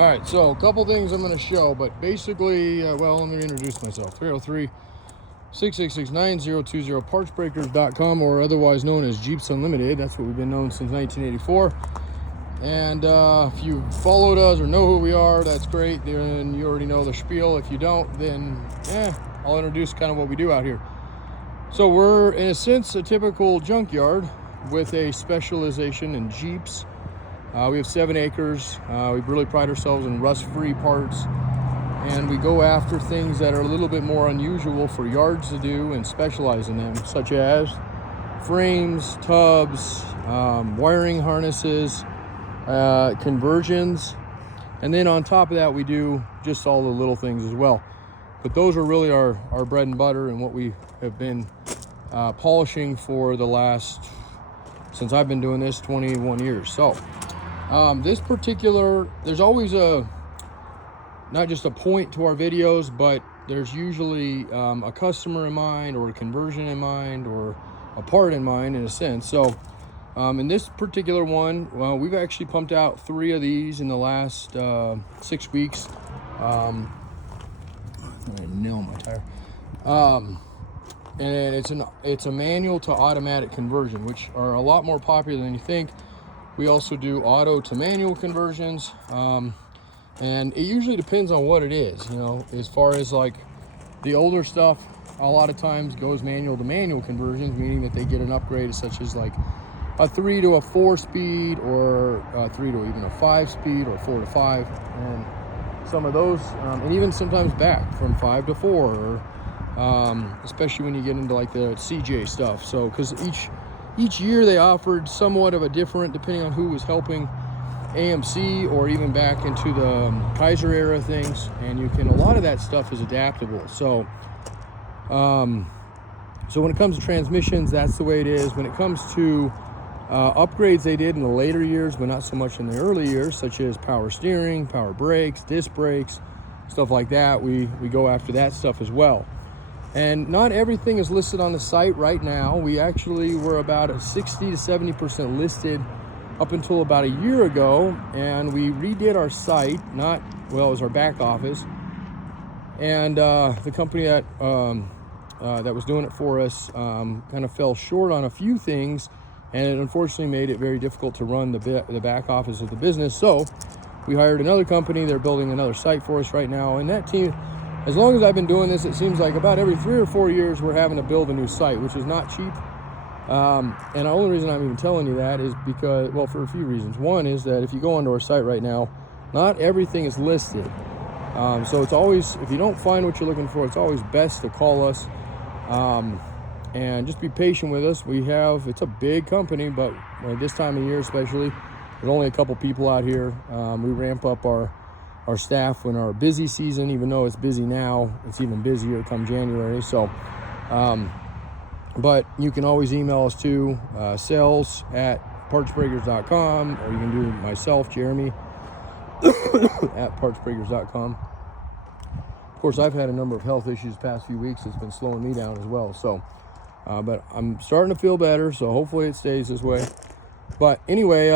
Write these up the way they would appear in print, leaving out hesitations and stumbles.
All right, so a couple things I'm going to show, but basically, well, let me introduce myself. 303-666-9020, partsbreakers.com, or otherwise known as Jeeps Unlimited. That's what we've been known since 1984. And if you followed us or know who we are, that's great. Then you already know the spiel. If you don't, then I'll introduce kind of what we do out here. So we're, in a sense, a typical junkyard with a specialization in Jeeps. We have 7 acres. We really pride ourselves in rust-free parts, and we go after things that are a little bit more unusual for yards to do and specialize in them, such as frames, tubs, wiring harnesses, conversions, and then on top of that we do just all the little things as well. But those are really our bread and butter and what we have been polishing for the last, since I've been doing this, 21 years. So this particular, there's always not just a point to our videos, but there's usually a customer in mind, or a conversion in mind, or a part in mind, in a sense. So in this particular one, well, we've actually pumped out 3 of these in the last 6 weeks. I'm gonna nail my tire. And it's a manual to automatic conversion, which are a lot more popular than you think. We also do auto to manual conversions, and it usually depends on what it is. You know, as far as like the older stuff, a lot of times goes manual to manual conversions, meaning that they get an upgrade such as like a 3 to a 4 speed, or a 3 to even a 5 speed, or 4 to 5, and some of those, and even sometimes back from 5 to 4, or especially when you get into like the CJ stuff. So because each year they offered somewhat of a different, depending on who was helping AMC, or even back into the Kaiser era things, and a lot of that stuff is adaptable. So so when it comes to transmissions, that's the way it is. When it comes to upgrades they did in the later years, but not so much in the early years, such as power steering, power brakes, disc brakes, stuff like that, we go after that stuff as well. And not everything is listed on the site right now. We actually were about a 60 to 70% listed up until about a year ago, and we redid our site. It was our back office, and the company that was doing it for us kind of fell short on a few things, and it unfortunately made it very difficult to run the back office of the business. So we hired another company. They're building another site for us right now, and that team, as long as I've been doing this, it seems like about every 3 or 4 years we're having to build a new site, which is not cheap. And the only reason I'm even telling you that is because, well, for a few reasons. One is that if you go onto our site right now, not everything is listed. So it's always, if you don't find what you're looking for, it's always best to call us. And just be patient with us. It's a big company, but this time of year especially, there's only a couple people out here. We ramp up our staff when our busy season, even though it's busy now, it's even busier come January. So, but you can always email us to sales@partsbreakers.com, or you can do myself, Jeremy, at partsbreakers.com. Of course, I've had a number of health issues the past few weeks. It's been slowing me down as well. So, but I'm starting to feel better, so hopefully it stays this way. But anyway,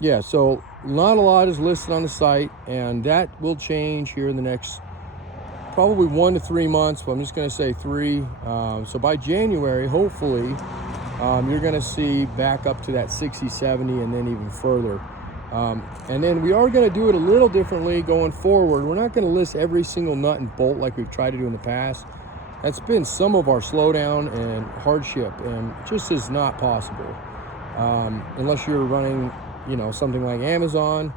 yeah, so not a lot is listed on the site, and that will change here in the next probably 1 to 3 months, but I'm just going to say 3. So by January, hopefully, you're going to see back up to that 60, 70, and then even further. And then we are going to do it a little differently going forward. We're not going to list every single nut and bolt like we've tried to do in the past. That's been some of our slowdown and hardship, and it just is not possible unless you're running, something like Amazon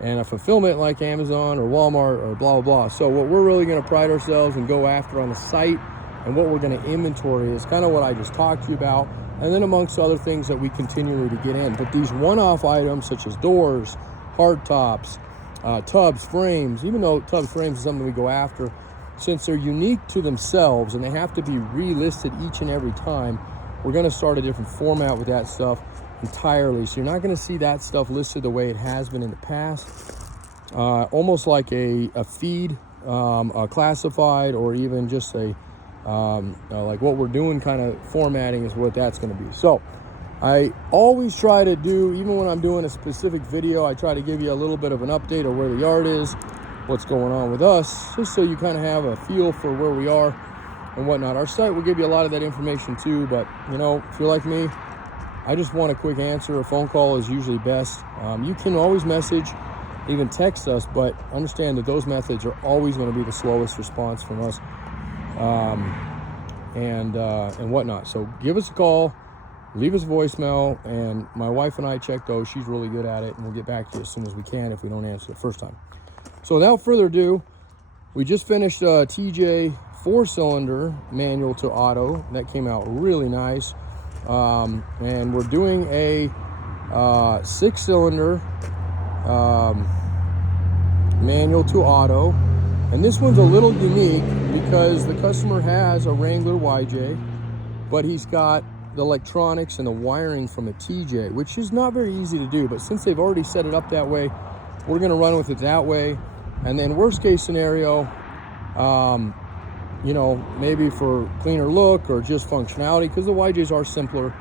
and a fulfillment like Amazon or Walmart or blah, blah, blah. So what we're really going to pride ourselves and go after on the site, and what we're going to inventory, is kind of what I just talked to you about, and then amongst other things that we continually to get in. But these one-off items such as doors, hard tops, tubs, frames, even though tubs, frames is something we go after, since they're unique to themselves and they have to be relisted each and every time, we're going to start a different format with that stuff entirely. So you're not going to see that stuff listed the way it has been in the past, almost like a feed, a classified, or even just a like what we're doing kind of formatting is what that's going to be. So I always try to do, even when I'm doing a specific video, I try to give you a little bit of an update of where the yard is, what's going on with us, just so you kind of have a feel for where we are and whatnot. Our site will give you a lot of that information too, but you know, if you're like me, I just want a quick answer. A phone call is usually best. You can always message, even text us, but understand that those methods are always going to be the slowest response from us, and whatnot. So give us a call, leave us a voicemail, and my wife and I check those. She's really good at it, and we'll get back to you as soon as we can if we don't answer the first time. So without further ado, we just finished a TJ 4-cylinder manual to auto. That came out really nice. And we're doing a 6-cylinder manual to auto. And this one's a little unique because the customer has a Wrangler YJ, but he's got the electronics and the wiring from a TJ, which is not very easy to do. But since they've already set it up that way, we're going to run with it that way. And then worst case scenario, you know, maybe for cleaner look or just functionality, because the YJs are simpler,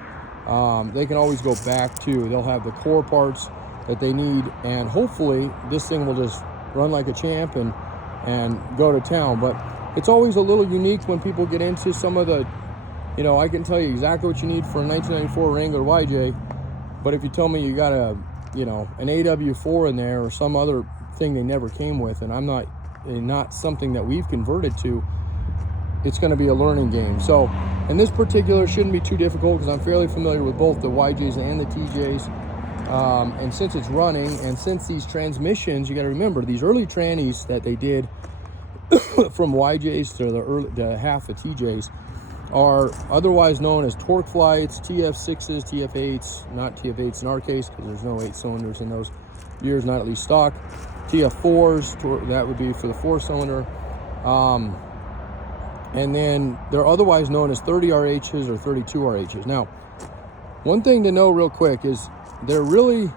they can always go back to, they'll have the core parts that they need, and hopefully this thing will just run like a champ and go to town. But it's always a little unique when people get into some of the, you know, I can tell you exactly what you need for a 1994 Wrangler YJ, but if you tell me you got a, you know, an AW4 in there or some other thing they never came with, and I'm not something that we've converted to, it's going to be a learning game. So, and this particular shouldn't be too difficult because I'm fairly familiar with both the YJs and the TJs. And since it's running, and since these transmissions, you got to remember these early trannies that they did from YJs to the half of TJs are otherwise known as Torqueflights, TF6s, TF8s, not TF8s in our case because there's no 8 cylinders in those years, not at least stock. TF4s, that would be for the 4-cylinder. And then they're otherwise known as 30 RHs or 32 RHs. Now, one thing to know real quick is there really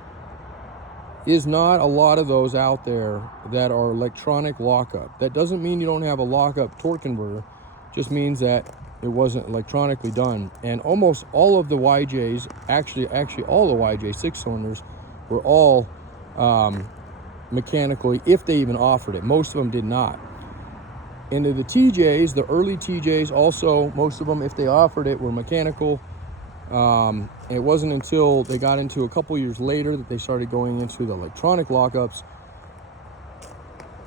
is not a lot of those out there that are electronic lockup. That doesn't mean you don't have a lockup torque converter, just means that it wasn't electronically done. And almost all of the YJs, actually all the YJ 6-cylinders were all mechanically, if they even offered it. Most of them did not. Into the TJs, the early TJs also, most of them, if they offered it, were mechanical. It wasn't until they got into a couple years later that they started going into the electronic lockups,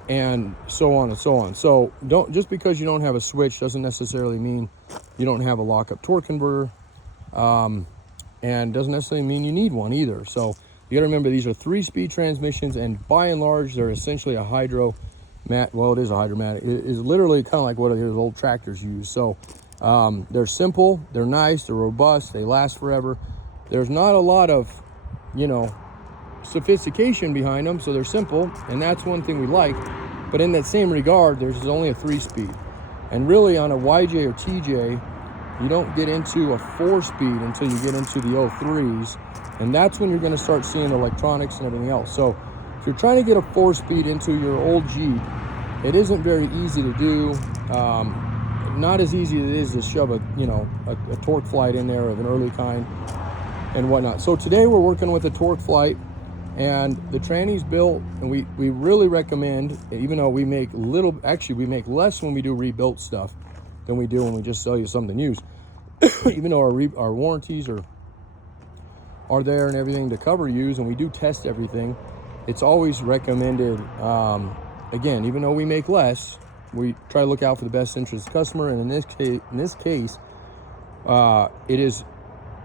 and so on and so on. So don't, just because you don't have a switch doesn't necessarily mean you don't have a lockup torque converter, and doesn't necessarily mean you need one either. So you got to remember these are 3-speed transmissions, and by and large they're essentially a hydromat. Well, it is a hydromat. It is literally kind of like what those old tractors use. So they're simple, they're nice, they're robust, they last forever. There's not a lot of, you know, sophistication behind them, so they're simple, and that's one thing we like. But in that same regard, there's only a 3-speed, and really on a YJ or TJ you don't get into a 4-speed until you get into the 03s, and that's when you're going to start seeing electronics and everything else. So if you're trying to get a 4-speed into your old Jeep, it isn't very easy to do. Not as easy as it is to shove a Torqueflight in there of an early kind and whatnot. So today we're working with a Torqueflight, and the tranny's built, and we really recommend, even though we make we make less when we do rebuilt stuff than we do when we just sell you something used. Even though our warranties are there and everything to cover used, and we do test everything, it's always recommended, again, even though we make less, we try to look out for the best interest of the customer. And in this case,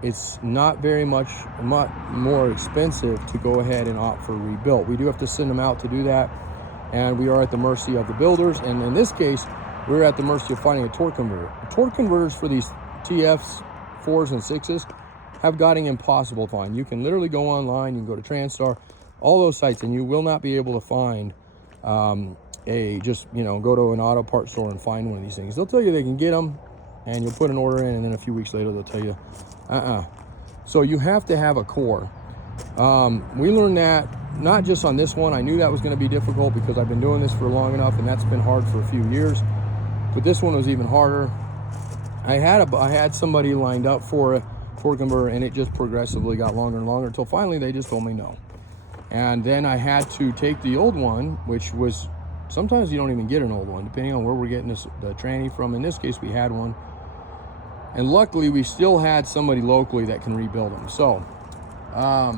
it's not very much more expensive to go ahead and opt for rebuilt. We do have to send them out to do that, and we are at the mercy of the builders. And in this case, we're at the mercy of finding a torque converter. The torque converters for these TFs, 4s, and 6s have gotten impossible to find. You can literally go online, you can go to TransStar, all those sites, and you will not be able to find go to an auto parts store and find one of these things. They'll tell you they can get them, and you'll put an order in, and then a few weeks later they'll tell you So you have to have a core. We learned that not just on this one. I knew that was going to be difficult because I've been doing this for long enough, and that's been hard for a few years, but this one was even harder. I had somebody lined up for it torque converter, and it just progressively got longer and longer until finally they just told me no. And then I had to take the old one, which was, sometimes you don't even get an old one, depending on where we're getting the tranny from. In this case, we had one. And luckily, we still had somebody locally that can rebuild them. So, I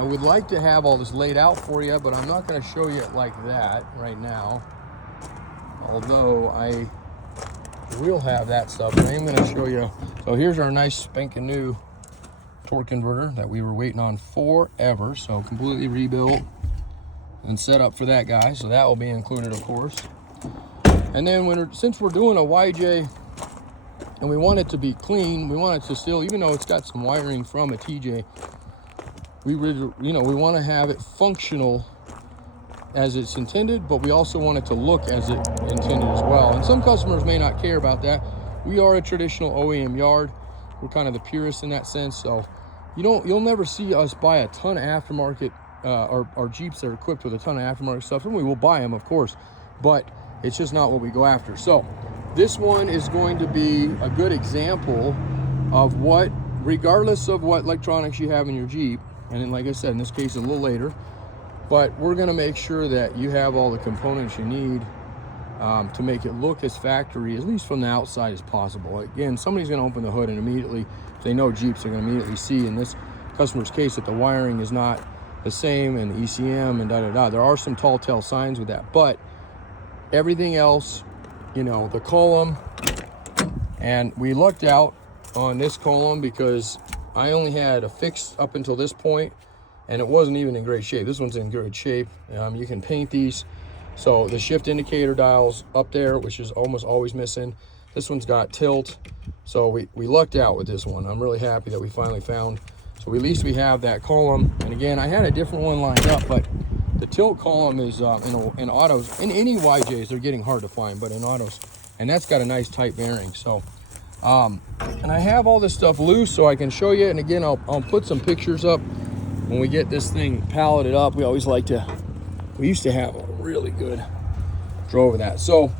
would like to have all this laid out for you, but I'm not going to show you it like that right now. Although I will have that stuff, and I'm going to show you. So here's our nice spanking new torque converter that we were waiting on forever. So completely rebuilt and set up for that guy. So that will be included, of course. And then since we're doing a YJ and we want it to be clean, we want it to still, even though it's got some wiring from a TJ, we want to have it functional as it's intended, but we also want it to look as it intended as well. And some customers may not care about that. We are a traditional OEM yard. We're kind of the purists in that sense. So you'll never see us buy a ton of aftermarket or Jeeps that are equipped with a ton of aftermarket stuff, and we will buy them, of course, but it's just not what we go after. So this one is going to be a good example of what, regardless of what electronics you have in your Jeep, and then, like I said, in this case a little later, but we're going to make sure that you have all the components you need to make it look as factory, at least from the outside, as possible. Again, somebody's going to open the hood, and immediately, if they know Jeeps, they're going to immediately see in this customer's case that the wiring is not the same, and the ECM and da-da-da. There are some tall tale signs with that, but everything else, the column, and we lucked out on this column because I only had a fix up until this point, and it wasn't even in great shape. This one's in good shape. You can paint these. So the shift indicator dial's up there, which is almost always missing. This one's got tilt. So we lucked out with this one. I'm really happy that we finally found. So at least we have that column. And again, I had a different one lined up, but the tilt column is in autos. In any YJs, they're getting hard to find, but in autos. And that's got a nice tight bearing. So, and I have all this stuff loose so I can show you. And again, I'll put some pictures up when we get this thing palleted up. We used to have a really good drove of that. So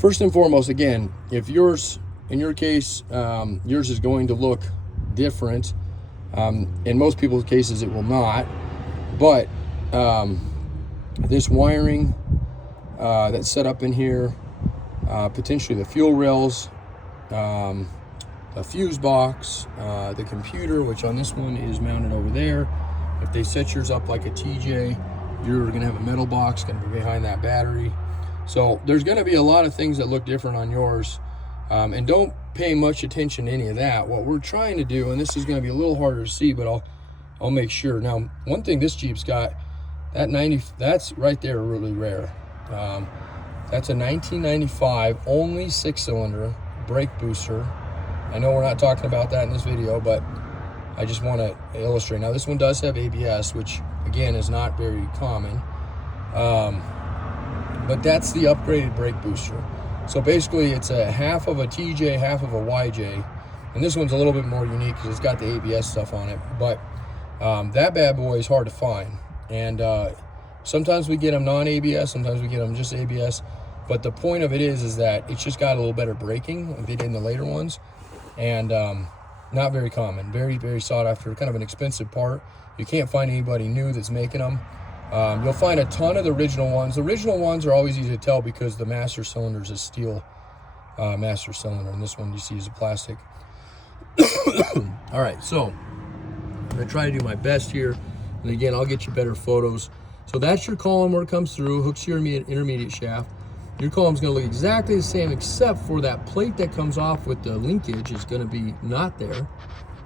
first and foremost, again, if yours, in your case, yours is going to look different. In most people's cases, it will not. But this wiring that's set up in here, potentially the fuel rails, a fuse box, the computer, which on this one is mounted over there. If they set yours up like a TJ, you're gonna have a metal box gonna be behind that battery. So there's gonna be a lot of things that look different on yours, and don't pay much attention to any of that. What we're trying to do, and this is gonna be a little harder to see, but I'll make sure. Now, one thing this Jeep's got, that's right there really rare. That's a 1995 only 6-cylinder brake booster. I know we're not talking about that in this video, but I just want to illustrate. Now, this one does have ABS, which again is not very common, but that's the upgraded brake booster. So basically it's a half of a TJ, half of a YJ, and this one's a little bit more unique because it's got the ABS stuff on it. But that bad boy is hard to find, and sometimes we get them non-ABS, sometimes we get them just ABS. But the point of it is that it's just got a little better braking than they did in the later ones, and not very common, very, very sought after, kind of an expensive part. You can't find anybody new that's making them. You'll find a ton of the original ones. The original ones are always easy to tell because the master cylinder is a steel master cylinder, and this one you see is a plastic. All right, so I'm gonna try to do my best here, and again, I'll get you better photos. So that's your column where it comes through, hooks to your intermediate shaft. Your column's gonna look exactly the same, except for that plate that comes off with the linkage is gonna be not there.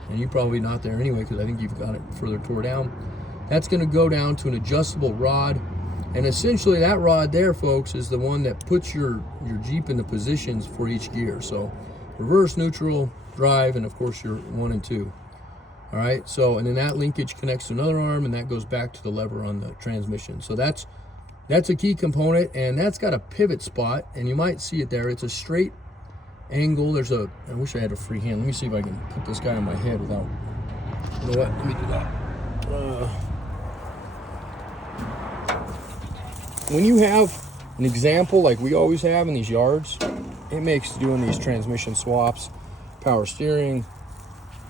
And you're probably not there anyway, because I think you've got it further tore down. That's gonna go down to an adjustable rod. And essentially that rod there, folks, is the one that puts your Jeep in the positions for each gear. So reverse, neutral, drive, and of course your 1 and 2. All right, so, and then that linkage connects to another arm, and that goes back to the lever on the transmission. So that's a key component, and that's got a pivot spot, and you might see it there. It's a straight angle. I wish I had a free hand. Let me see if I can put this guy on my head without, you know what, let me do that. When you have an example like we always have in these yards, it makes doing these transmission swaps power steering.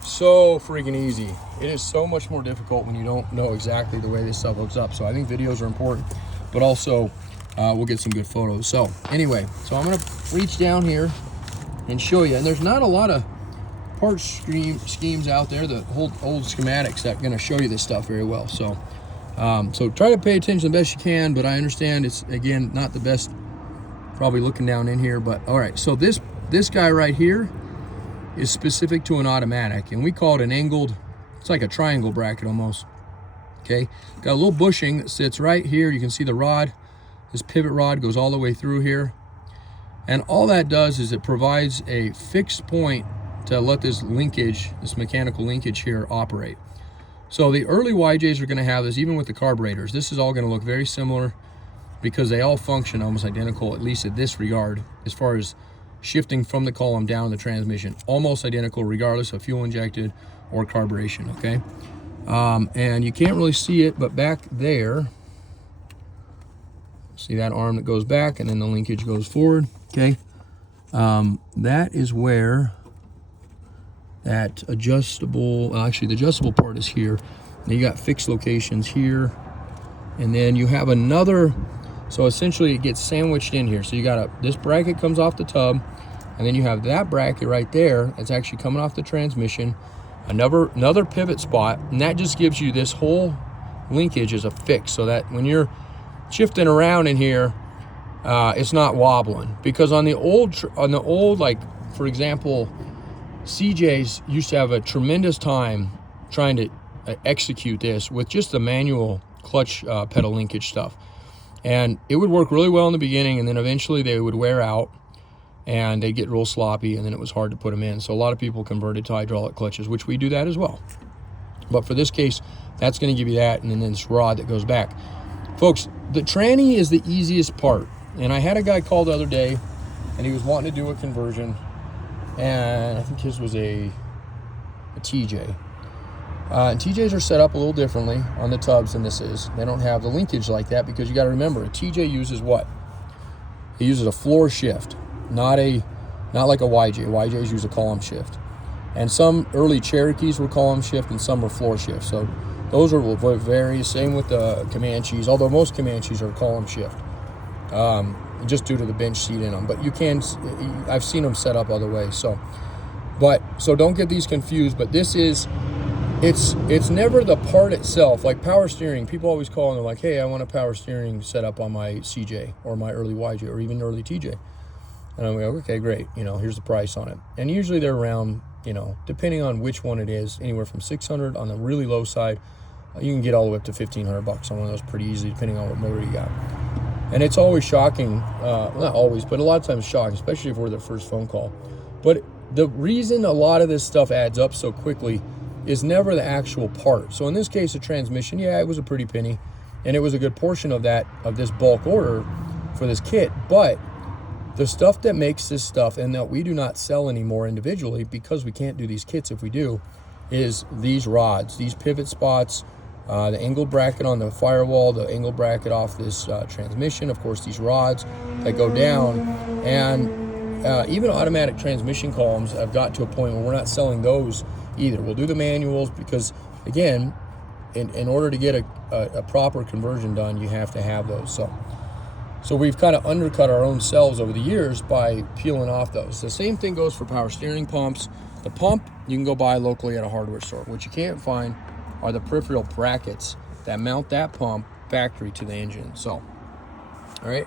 So freaking easy. It is so much more difficult when you don't know exactly the way this stuff hooks up. So I think videos are important, but also we'll get some good photos. So anyway, so I'm gonna reach down here and show you. And there's not a lot of part schemes out there, the old schematics that are gonna show you this stuff very well. So so try to pay attention the best you can, but I understand it's, again, not the best probably looking down in here. But all right, so this guy right here is specific to an automatic, and we call it an angled, it's like a triangle bracket almost. Okay, got a little bushing that sits right here. You can see the rod, this pivot rod goes all the way through here, and all that does is it provides a fixed point to let this linkage, this mechanical linkage here, operate. So the early YJs are going to have this, even with the carburetors. This is all going to look very similar because they all function almost identical, at least in this regard, as far as shifting from the column down the transmission, almost identical regardless of fuel injected or carburation. Okay, and you can't really see it, but back there, see that arm that goes back and then the linkage goes forward. Okay, that is where that adjustable, actually the adjustable part is here. And you got fixed locations here, and then you have another. So essentially it gets sandwiched in here. So you got this bracket comes off the tub, and then you have that bracket right there. It's actually coming off the transmission. Another pivot spot, and that just gives you this whole linkage as a fix, so that when you're shifting around in here, it's not wobbling. Because on the old, like for example, CJs used to have a tremendous time trying to execute this with just the manual clutch pedal linkage stuff. And it would work really well in the beginning, and then eventually they would wear out and they get real sloppy, and then it was hard to put them in. So a lot of people converted to hydraulic clutches, which we do that as well. But for this case, that's going to give you that, and then this rod that goes back. Folks, the tranny is the easiest part. And I had a guy call the other day, and he was wanting to do a conversion, and I think his was a TJ. And TJs are set up a little differently on the tubs than this is. They don't have the linkage like that, because you got to remember, a TJ uses what? It uses a floor shift, not like a YJ. YJs use a column shift. And some early Cherokees were column shift and some were floor shift. So those are very, same with the Comanches, although most Comanches are column shift, just due to the bench seat in them. But you can, I've seen them set up other ways. So don't get these confused, but this is, it's never the part itself. Like power steering, people always call and they're like, hey, I want a power steering set up on my CJ or my early YJ or even early TJ. And I'm like, okay, great. Here's the price on it. And usually they're around, depending on which one it is, anywhere from $600 on the really low side. You can get all the way up to $1,500 on one of those pretty easily, depending on what motor you got. And it's always shocking, not always, but a lot of times shocking, especially if we're their first phone call. But the reason a lot of this stuff adds up so quickly is never the actual part. So in this case, the transmission, yeah, it was a pretty penny, and it was a good portion of this bulk order for this kit. But the stuff that makes this stuff, and that we do not sell anymore individually because we can't do these kits if we do, is these rods, these pivot spots, the angled bracket on the firewall, the angled bracket off this transmission, of course, these rods that go down, and even automatic transmission columns have got to a point where we're not selling those either. We'll do the manuals because, again, in order to get a proper conversion done, you have to have those. So we've kind of undercut our own selves over the years by peeling off those. The same thing goes for power steering pumps. The pump you can go buy locally at a hardware store. What you can't find are the peripheral brackets that mount that pump factory to the engine. So, all right,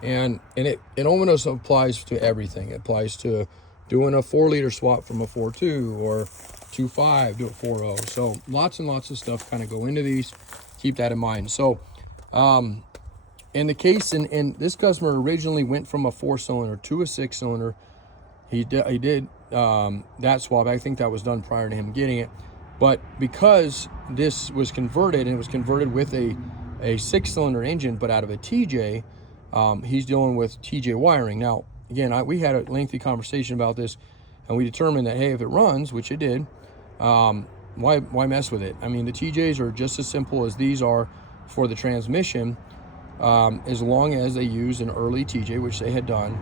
and it almost applies to everything. It applies to doing a 4-liter swap from a 4.2 or 2.5 to a 4.0. So lots and lots of stuff kind of go into these. Keep that in mind. So in the case, and this customer originally went from a 4-cylinder to a 6-cylinder. He did that swap. I think that was done prior to him getting it. But because this was converted, and it was converted with a 6-cylinder engine, but out of a TJ, he's dealing with TJ wiring. Now, again, we had a lengthy conversation about this, and we determined that, hey, if it runs, which it did, why mess with it? I mean, the TJs are just as simple as these are for the transmission, as long as they use an early TJ, which they had done,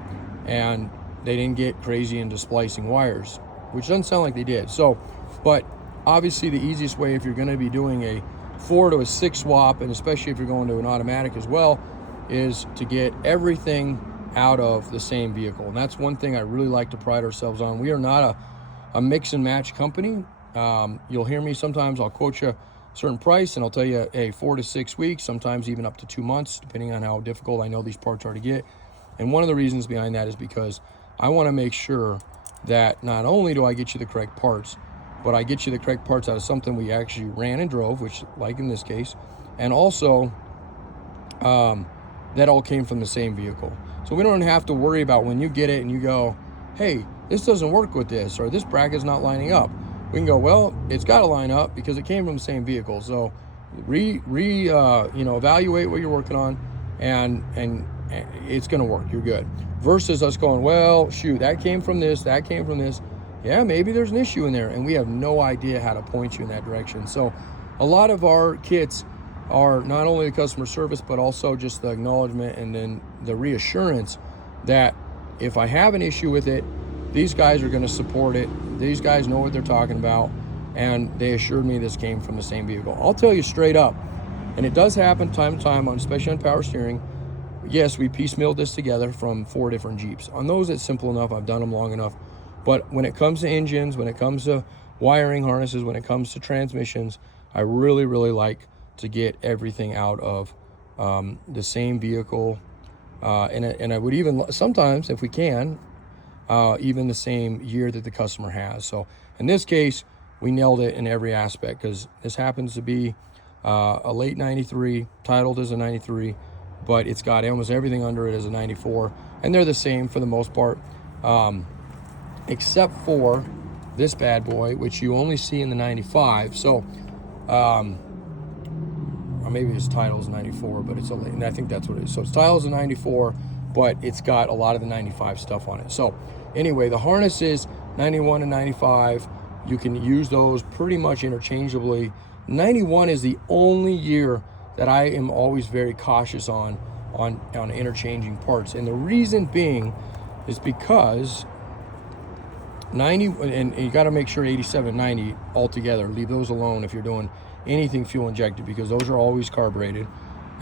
and they didn't get crazy into splicing wires. which doesn't sound like they did. So, but obviously the easiest way if you're going to be doing a 4 to a 6 swap, and especially if you're going to an automatic as well, is to get everything out of the same vehicle. And that's one thing I really like to pride ourselves on. We are not a mix and match company. You'll hear me sometimes, I'll quote you a certain price and I'll tell you, hey, 4 to 6 weeks, sometimes even up to 2 months, depending on how difficult I know these parts are to get. And one of the reasons behind that is because I want to make sure that not only do I get you the correct parts, but I get you the correct parts out of something we actually ran and drove, which, like in this case, and also that all came from the same vehicle. So we don't have to worry about when you get it and you go, hey, this doesn't work with this, or this bracket's not lining up. We can go, well, it's got to line up because it came from the same vehicle. So evaluate what you're working on, and it's going to work. You're good. Versus us going, well, shoot, that came from this, that came from this. Yeah, maybe there's an issue in there, and we have no idea how to point you in that direction. So a lot of our kits are not only the customer service, but also just the acknowledgement and then the reassurance that if I have an issue with it, these guys are going to support it. These guys know what they're talking about, and they assured me this came from the same vehicle. I'll tell you straight up, and it does happen time to time, especially on power steering. Yes, we piecemealed this together from 4 different Jeeps. On those, it's simple enough. I've done them long enough. But when it comes to engines, when it comes to wiring harnesses, when it comes to transmissions, I really, really like to get everything out of the same vehicle. And I would even, sometimes, if we can, even the same year that the customer has. So in this case, we nailed it in every aspect, because this happens to be a late 93, titled as a 93, but it's got almost everything under it as a 94. And they're the same for the most part. Except for this bad boy, which you only see in the 95. So, or maybe his title is 94, but it's and I think that's what it is. So its title is a 94, but it's got a lot of the 95 stuff on it. So anyway, the harness is 91 and 95. You can use those pretty much interchangeably. 91 is the only year that I am always very cautious on interchanging parts. And the reason being is because 90, and you got to make sure 87 and 90 altogether, leave those alone if you're doing anything fuel injected, because those are always carbureted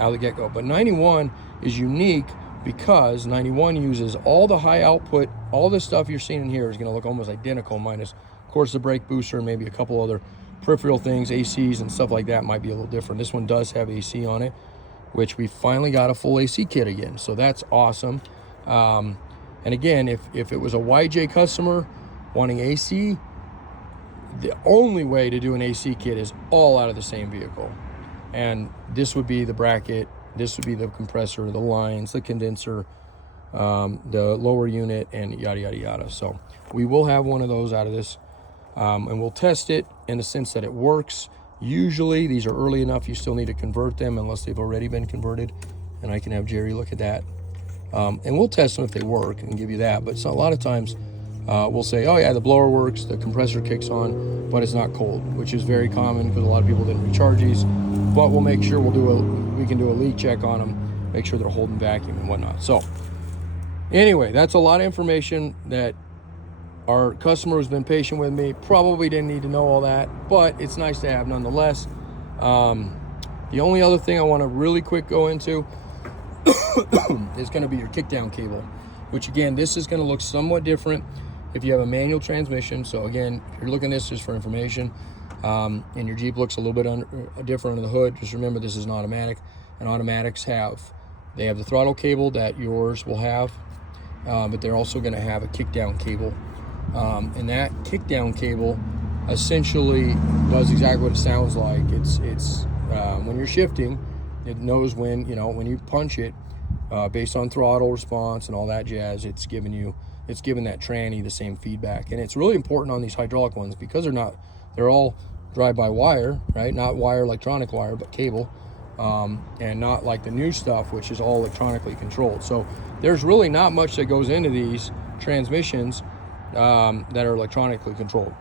out of the get-go. But 91 is unique because 91 uses all the high output. All this stuff you're seeing in here is going to look almost identical, minus, of course, the brake booster and maybe a couple other peripheral things, ACs and stuff like that might be a little different. This one does have AC on it, which we finally got a full AC kit again, so that's awesome. And again, if it was a YJ customer wanting AC, the only way to do an AC kit is all out of the same vehicle. And this would be the bracket, this would be the compressor, the lines, the condenser, the lower unit, and yada, yada, yada. So we will have one of those out of this, and we'll test it in the sense that it works. Usually these are early enough, you still need to convert them unless they've already been converted, and I can have Jerry look at that. And we'll test them if they work and give you that. But so a lot of times we'll say, oh yeah, the blower works, the compressor kicks on, but it's not cold, which is very common because a lot of people didn't recharge these. But we'll make sure we can do a leak check on them, make sure they're holding vacuum and whatnot. So anyway, that's a lot of information that our customer who's been patient with me probably didn't need to know all that, but it's nice to have nonetheless. The only other thing I want to really quick go into is going to be your kickdown cable, which again, this is going to look somewhat different if you have a manual transmission. So again, if you're looking at this just for information, and your Jeep looks a little bit different under the hood, just remember this is an automatic, and automatics have the throttle cable that yours will have, but they're also going to have a kickdown cable. And that kickdown cable essentially does exactly what it sounds like. It's when you're shifting, it knows when you punch it, based on throttle response and all that jazz, it's giving that tranny the same feedback. And it's really important on these hydraulic ones because they're all drive-by-wire, right? Not electronic wire, but cable, and not like the new stuff, which is all electronically controlled. So there's really not much that goes into these transmissions that are electronically controlled.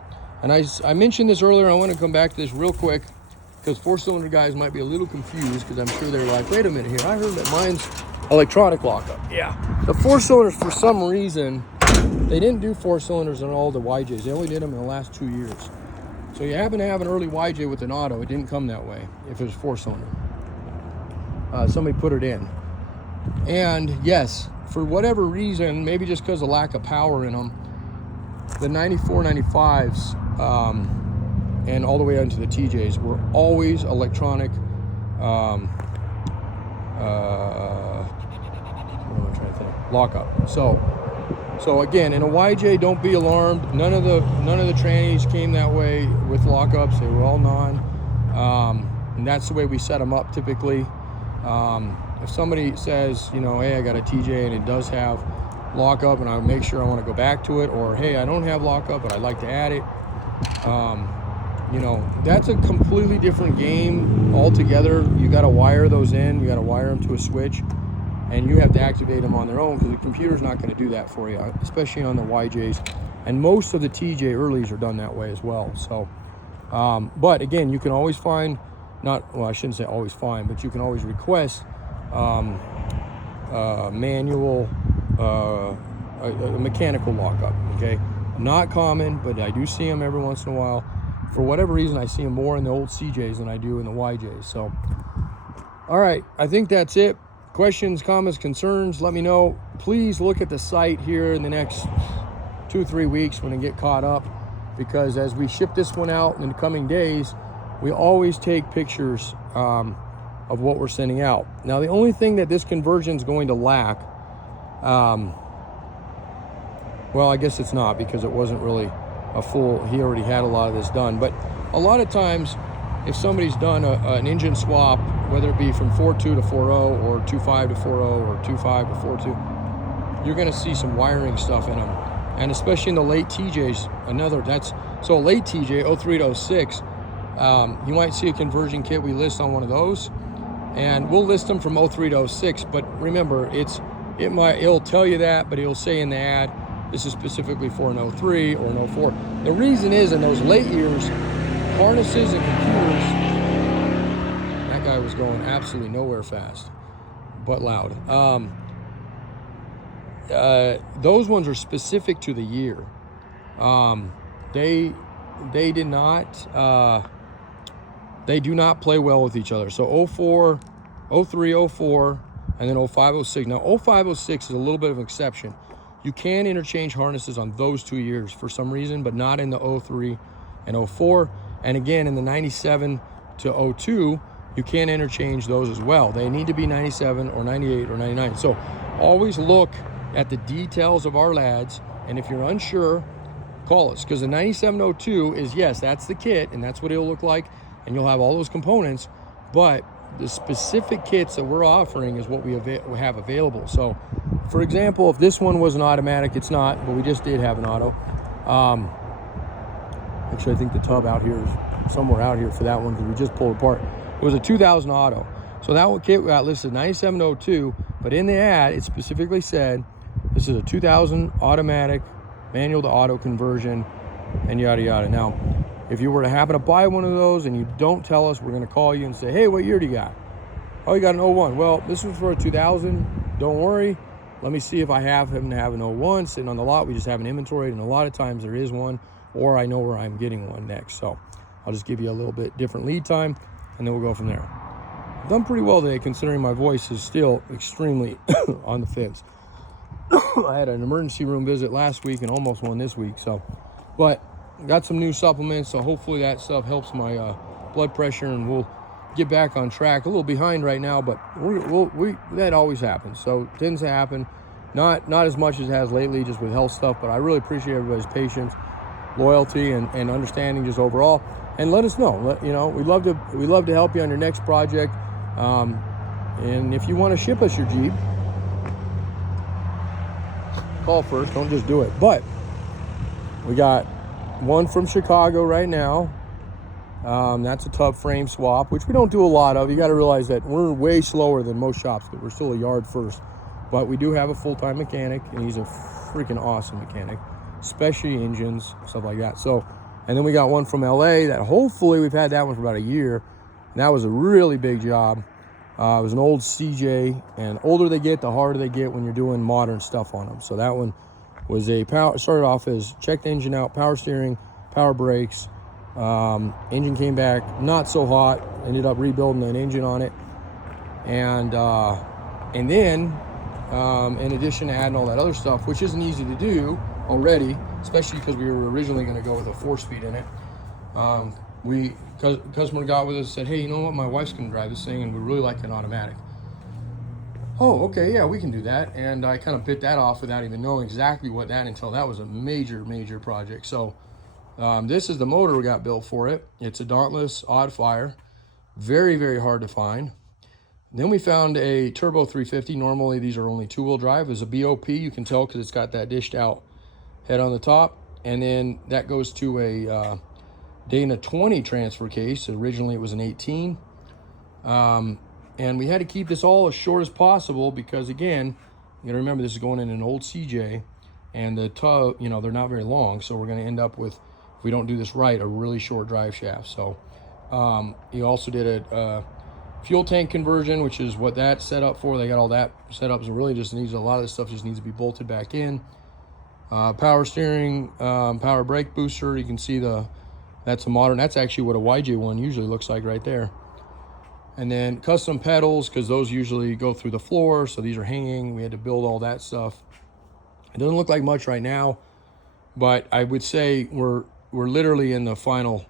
And I mentioned this earlier. I want to come back to this real quick because four-cylinder guys might be a little confused because I'm sure they're like, wait a minute here, I heard that mine's electronic lockup. Yeah, the four cylinders for some reason They didn't do 4 cylinders on all the YJs. They only did them in the last 2 years. So you happen to have an early YJ with an auto, it didn't come that way if it was 4 cylinder. Somebody put it in. And yes, for whatever reason, maybe just because of lack of power in them, the 94, 95s, and all the way into the TJs were always electronic. What am I trying to think? Lockup. So again, in a YJ, don't be alarmed. None of the trannies came that way with lockups. They were all non, and that's the way we set them up typically. If somebody says, you know, hey, I got a TJ and it does have lockup, and I make sure I want to go back to it, or hey, I don't have lockup but I'd like to add it, you know, that's a completely different game altogether. You got to wire those in, you got to wire them to a switch, and you have to activate them on their own, because the computer's not going to do that for you, especially on the YJs. And most of the TJ earlies are done that way as well. So but again, you can always find, well, I shouldn't say always find, but you can always request manual, a mechanical lockup. Okay, not common, but I do see them every once in a while. For whatever reason, I see them more in the old CJs than I do in the YJs. So, all right, I think that's it. Questions, comments, concerns, let me know. Please look at the site here in the next 2 or 3 weeks when I get caught up, because as we ship this one out in the coming days, we always take pictures of what we're sending out. Now, the only thing that this conversion is going to lack, well, I guess it's not, because it wasn't really a full, he already had a lot of this done. But a lot of times, if somebody's done an engine swap, whether it be from 4.2 to 4.0 or 2.5 to 4.0 or 2.5 to 4.2, you're going to see some wiring stuff in them. And especially in the late TJs, so a late TJ, 03 to 06, you might see a conversion kit we list on one of those, and we'll list them from 03 to 06. But remember, it'll tell you that, but it'll say in the ad, this is specifically for an 03 or an 04. The reason is, in those late years, harnesses and computers, that guy was going absolutely nowhere fast, but loud. Those ones are specific to the year. They do not play well with each other. So 04, 03, 04, and then 05, 06. Now 05, 06 is a little bit of an exception. You can interchange harnesses on those 2 years for some reason, but not in the 03 and 04. And again, in the 97 to 02, you can interchange those as well. They need to be 97 or 98 or 99. So always look at the details of our lads, and if you're unsure, call us, because the 9702 is, yes, that's the kit, and that's what it'll look like, and you'll have all those components, but the specific kits that we're offering is what we have available. So, for example, if this one was an automatic, it's not, but we just did have an auto. Actually, I think the tub out here is somewhere out here for that one, because we just pulled apart. It was a 2000 auto. So that one kit we got listed 9702, but in the ad, it specifically said, this is a 2000 automatic, manual to auto conversion, and yada, yada. Now, if you were to happen to buy one of those and you don't tell us, we're going to call you and say, hey, what year do you got? Oh, you got an 01. Well, this was for a 2000. Don't worry. Let me see if I happen to have an 01 sitting on the lot. We just haven't inventoried, and a lot of times there is one, or I know where I'm getting one next. So I'll just give you a little bit different lead time, and then we'll go from there. I've done pretty well today, considering my voice is still extremely on the fence. I had an emergency room visit last week and almost one this week. So, but got some new supplements, so hopefully that stuff helps my blood pressure, and we'll get back on track. A little behind right now, but that always happens. So it tends to happen, not as much as it has lately, just with health stuff. But I really appreciate everybody's patience, loyalty, and understanding just overall. And let us know. We'd love to help you on your next project. And if you want to ship us your Jeep, call first. Don't just do it. But we got one from Chicago right now. That's a tub frame swap, which we don't do a lot of. You got to realize that we're way slower than most shops, but we're still a yard first. But we do have a full-time mechanic, and he's a freaking awesome mechanic, especially engines, stuff like that. So, and then we got one from LA that hopefully we've had that one for about a year. And that was a really big job. It was an old CJ, and older they get, the harder they get when you're doing modern stuff on them. So that one was a power, started off as checked engine out, power steering, power brakes. Engine came back not so hot, ended up rebuilding an engine on it. And then in addition to adding all that other stuff, which isn't easy to do already, especially because we were originally going to go with a 4-speed in it, customer got with us and said, hey, you know what, my wife's going to drive this thing and we really like an automatic. Oh, okay, yeah, we can do that. And I kind of bit that off without even knowing exactly what that entailed. That was a major project. So this is the motor we got built for it. It's a Dauntless Odd Fire, very hard to find. Then we found a Turbo 350. Normally these are only 2-wheel drive. It's a BOP, you can tell because it's got that dished out head on the top. And then that goes to a Dana 20 transfer case. Originally it was an 18. And we had to keep this all as short as possible because, again, you gotta remember this is going in an old CJ, and the tub, you know, they're not very long, so we're gonna end up with, if we don't do this right, a really short drive shaft. So he also did a fuel tank conversion, which is what that's set up for. They got all that set up, so really just needs, a lot of this stuff just needs to be bolted back in. Power steering, power brake booster. You can see that's a modern, that's actually what a YJ1 usually looks like right there. And then custom pedals, because those usually go through the floor, so these are hanging. We had to build all that stuff. It doesn't look like much right now, but I would say we're literally in the final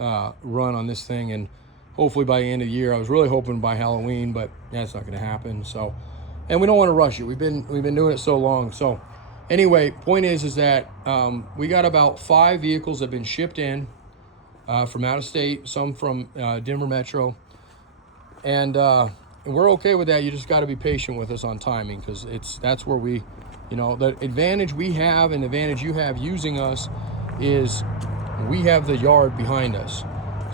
run on this thing, and hopefully by the end of the year. I was really hoping by Halloween, but that's not going to happen. So, and we don't want to rush it. We've been doing it so long. So, anyway, point is that we got about 5 vehicles that have been shipped in from out of state, some from Denver Metro. And we're okay with that. You just got to be patient with us on timing, because that's where we, you know, the advantage we have and the advantage you have using us is we have the yard behind us.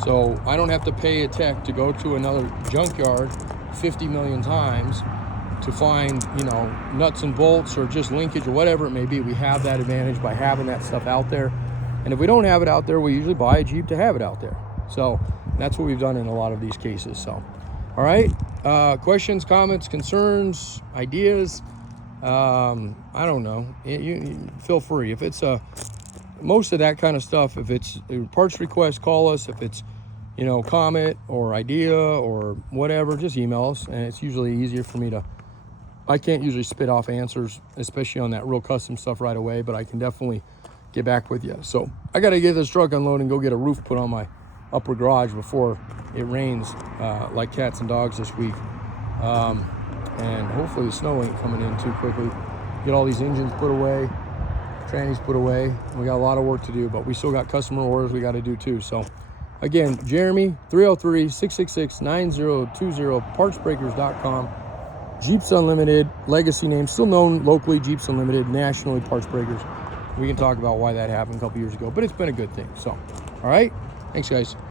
So I don't have to pay a tech to go to another junkyard 50 million times to find, you know, nuts and bolts or just linkage or whatever it may be. We have that advantage by having that stuff out there. And if we don't have it out there, we usually buy a Jeep to have it out there. So that's what we've done in a lot of these cases. So. All right, questions, comments, concerns, ideas, I don't know, you feel free. If it's most of that kind of stuff, if it's a parts request, call us. If it's, you know, comment or idea or whatever, just email us. And it's usually easier for me I can't usually spit off answers, especially on that real custom stuff right away, but I can definitely get back with you. So I got to get this truck unloaded and go get a roof put on my upper garage before it rains like cats and dogs this week. And hopefully the snow ain't coming in too quickly. Get all these engines put away, trannies put away. We got a lot of work to do, but we still got customer orders we got to do too. So again, Jeremy, 303-666-9020, partsbreakers.com. Jeeps Unlimited, legacy name, still known locally, Jeeps Unlimited, nationally Parts Breakers. We can talk about why that happened a couple years ago, but it's been a good thing. So, all right, thanks guys.